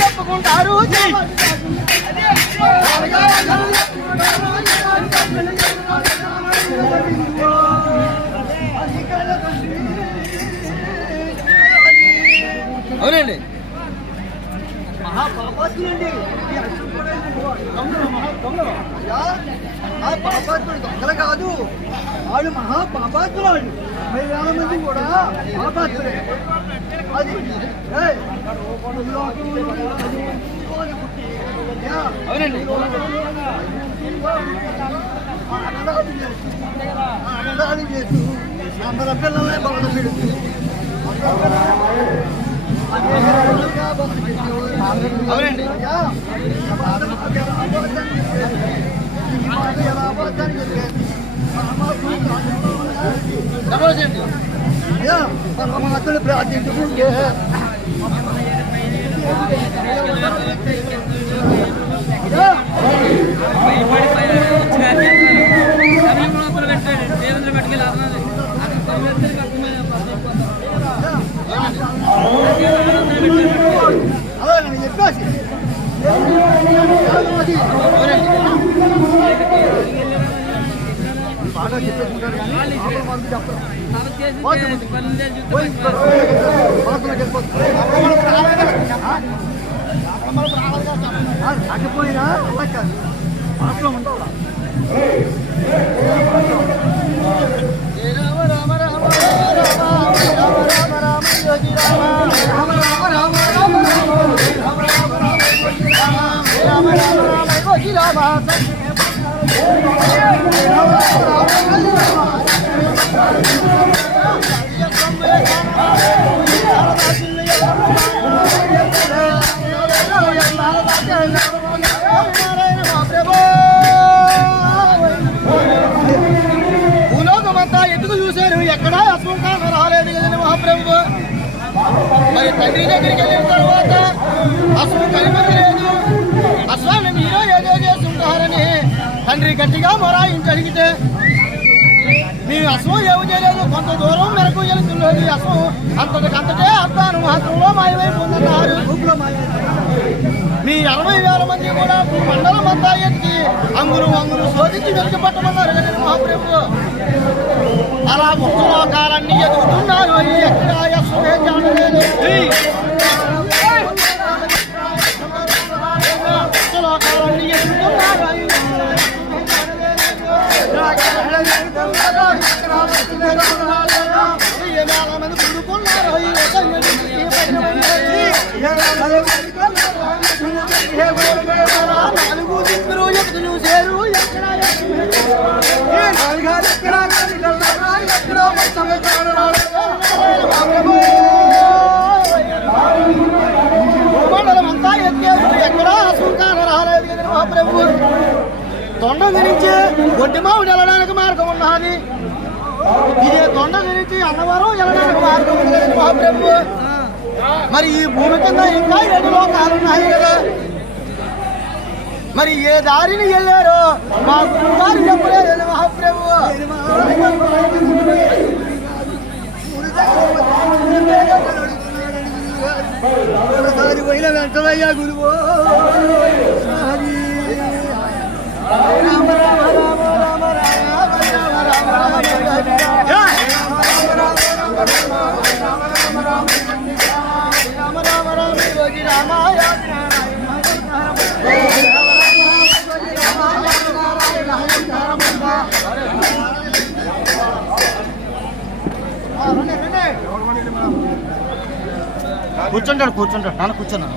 చెప్పుకుంటారు అవునండి. మహాపాపాత్ములండి. పాపాత్ముడు దొంగలు కాదు వాళ్ళు మహాపాపాత్ములు వాళ్ళు వేల మంది కూడా పాపాత్ములే అవునండి అందరి పిల్లలే బాగా పెడుతుంది అవునండి నమోదండి పరమాత్మను ప్రార్థించుకుంటే చెప్పేసి పోయి లోపలికి వెళ్ళిపోతారు. రామ రామ రామ రామ రామ రామ రామ రామ రామ రామ రామ రామ రామ యోగి రామ రామ రామ రామ రామ రామ రామ రామ యోగి రామ రామ రామ రామ యోగి రామ మరి తండ్రి దగ్గరికి వెళ్ళిన తర్వాత అశ్వం కనిపించలేదు. అసలు మీరో ఏదో చేస్తుంటారని తండ్రి గట్టిగా మొరాయించి అడిగితే మేము అసలు ఏమి చేయలేదు? కొంత దూరం మెరకు వెళుతున్నది అసలు అంతటికంతటే అర్థాను మాత్రంలో మాయమైపోతున్నారు. మీ అరవై వేల మంది కూడా మండలం అంతా ఎత్తి అంగురు అంగురు శోధించి వెనుక పట్టమన్నారు కదండి మహాప్రభు అలా ముఖ్యలోకాలన్నీ ఎదుగుతున్నారు ఎక్కడ ఎక్కడ ఎక్కడ ఎక్కడ తొండ గురించి ఒడ్డి వెళ్ళడానికి మార్గం ఉన్నది. ఇదే తొండ గురించి అన్నవరం వెళ్ళడానికి మార్గం ఉన్నది మహాప్రభు. మరి ఈ భూమి కింద ఇంకా రెండు లోకాలు ఉన్నాయి కదా. మరి ఏ దారిని వెళ్ళారో మా గురుగారు చెప్పలేదు మహాప్రభు. పోయిన వెంటనయ్యా గురువు. కూర్చుంటాడు కూర్చుంటాడు. నాన్న కూర్చున్నాను